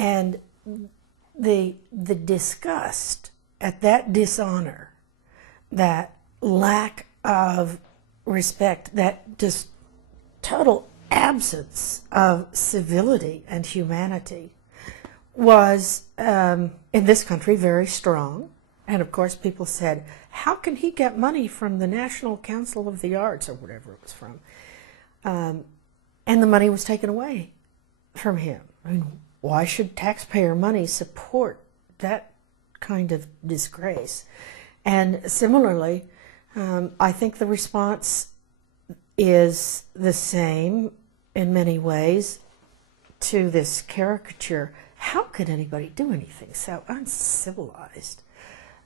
And the disgust at that dishonor, that lack of respect, that just total absence of civility and humanity was, in this country, very strong. And of course people said, how can he get money from the National Council of the Arts, or whatever it was from? And the money was taken away from him. I mean, why should taxpayer money support that kind of disgrace? And similarly, I think the response is the same in many ways to this caricature. How could anybody do anything so uncivilized?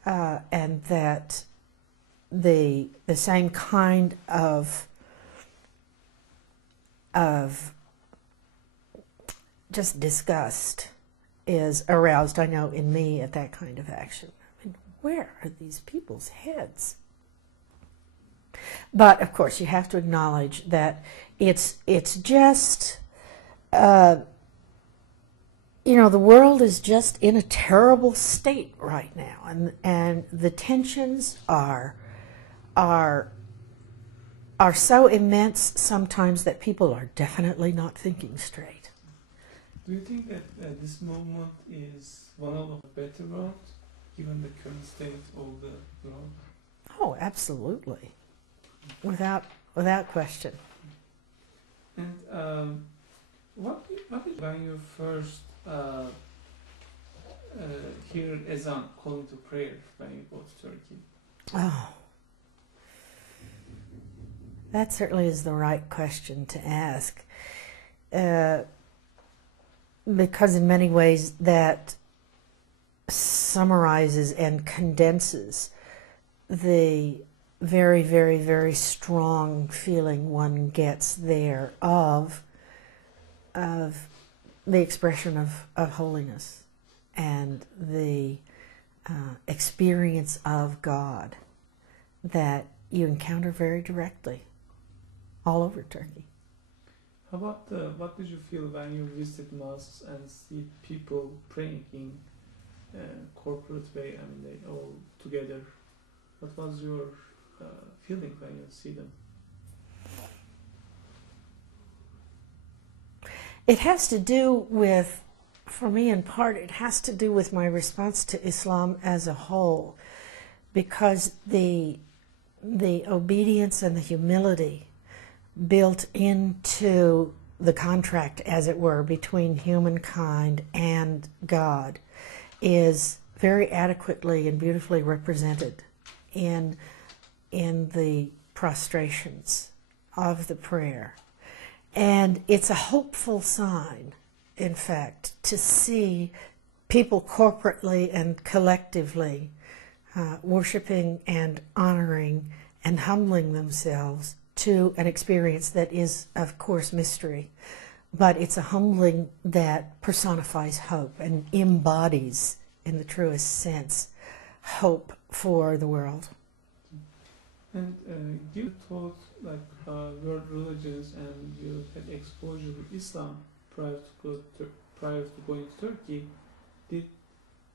And that the same kind of just disgust is aroused, I know, in me at that kind of action. I mean, where are these people's heads? But of course, you have to acknowledge that it's just, the world is just in a terrible state right now, and the tensions are so immense sometimes that people are definitely not thinking straight. Do you think that this movement is one of the better routes, given the current state of the world? Oh, absolutely, without question. And what is when you first hear ezan calling to prayer when you go to Turkey? Oh, that certainly is the right question to ask, because in many ways that summarizes and condenses the very, very, very strong feeling one gets there of the expression of holiness and the experience of God that you encounter very directly all over Turkey. How about what did you feel when you visited mosques and see people praying in corporate way? I mean, they all together. What was your feeling when you see them? It has to do with, for me in part, it has to do with my response to Islam as a whole, because the obedience and the humility built into the contract, as it were, between humankind and God is very adequately and beautifully represented in the prostrations of the prayer. And it's a hopeful sign, in fact, to see people corporately and collectively worshiping and honoring and humbling themselves to an experience that is, of course, mystery. But it's a humbling that personifies hope and embodies, in the truest sense, hope for the world. And you taught world religions, and you had exposure to Islam prior to going to Turkey. Did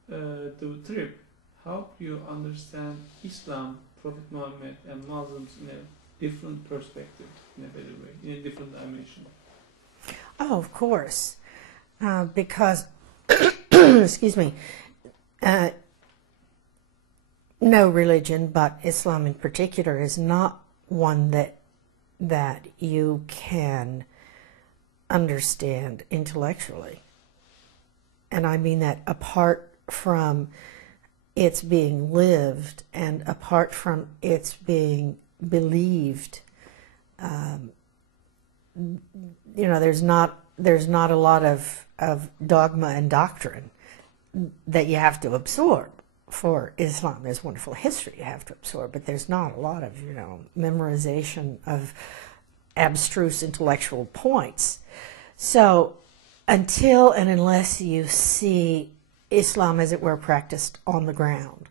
the trip help you understand Islam, Prophet Muhammad, and Muslims in a different perspective, in a better way, in a different dimension? Oh, of course, because, excuse me, no religion, but Islam in particular, is not one that you can understand intellectually. And I mean that apart from its being lived and apart from its being believed, there's not a lot of dogma and doctrine that you have to absorb for Islam. There's wonderful history you have to absorb, but there's not a lot of memorization of abstruse intellectual points. So until and unless you see Islam, as it were, practiced on the ground,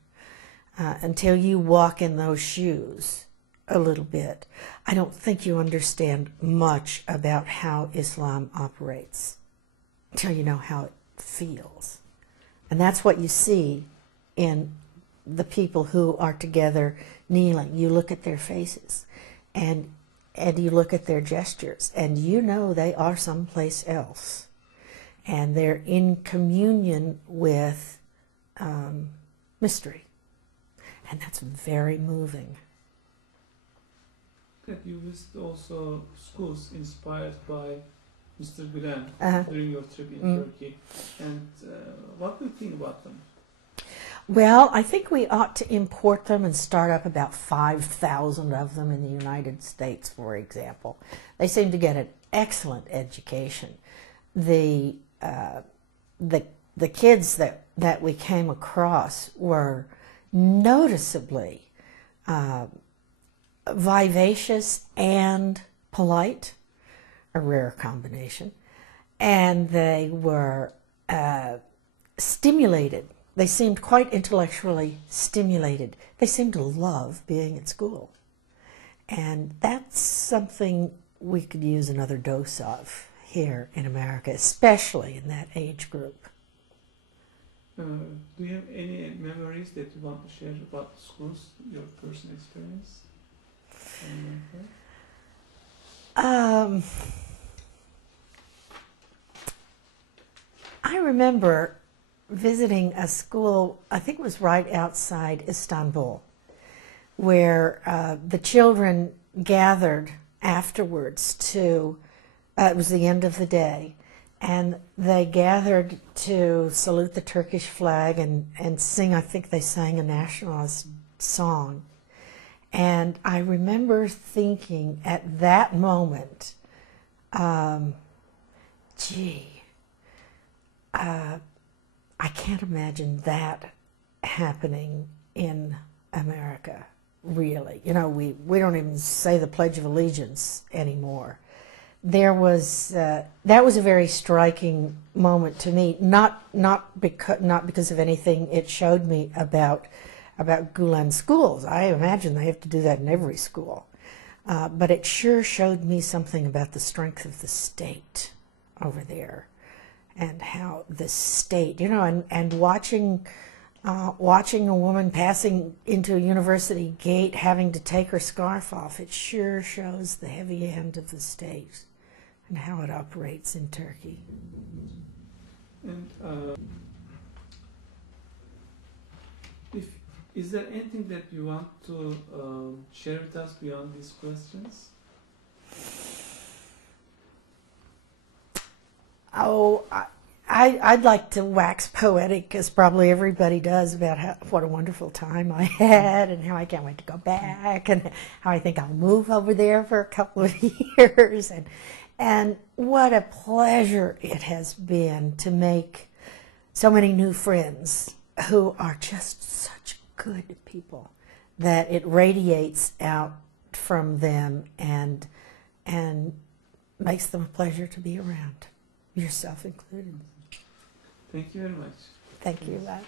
until you walk in those shoes a little bit, I don't think you understand much about how Islam operates, until you know how feels. And that's what you see in the people who are together kneeling. You look at their faces and you look at their gestures, and you know they are someplace else. And they're in communion with mystery. And that's very moving. You visit also schools inspired by Mr. Gulen during your trip in Turkey. And what do you think about them? Well, I think we ought to import them and start up about 5,000 of them in the United States, for example. They seem to get an excellent education. The kids that we came across were noticeably vivacious and polite, a rare combination, and they were stimulated. They seemed quite intellectually stimulated. They seemed to love being at school. And that's something we could use another dose of here in America, especially in that age group. Do you have any memories that you want to share about the schools, your personal experience? I remember visiting a school, I think it was right outside Istanbul, where the children gathered afterwards to, it was the end of the day, and they gathered to salute the Turkish flag and sing, I think they sang a nationalist song. And I remember thinking at that moment, I can't imagine that happening in America, really. You know, we don't even say the Pledge of Allegiance anymore. That was a very striking moment to me, not because of anything it showed me about Gulen schools. I imagine they have to do that in every school. But it sure showed me something about the strength of the state over there, and how the state, you know, and watching a woman passing into a university gate having to take her scarf off, it sure shows the heavy hand of the state and how it operates in Turkey. And is there anything that you want to share with us beyond these questions? Oh, I'd like to wax poetic, as probably everybody does, about what a wonderful time I had and how I can't wait to go back and how I think I'll move over there for a couple of years. And what a pleasure it has been to make so many new friends who are just such good people that it radiates out from them and makes them a pleasure to be around. Yourself included. Thank you very much. Thank you. Bye.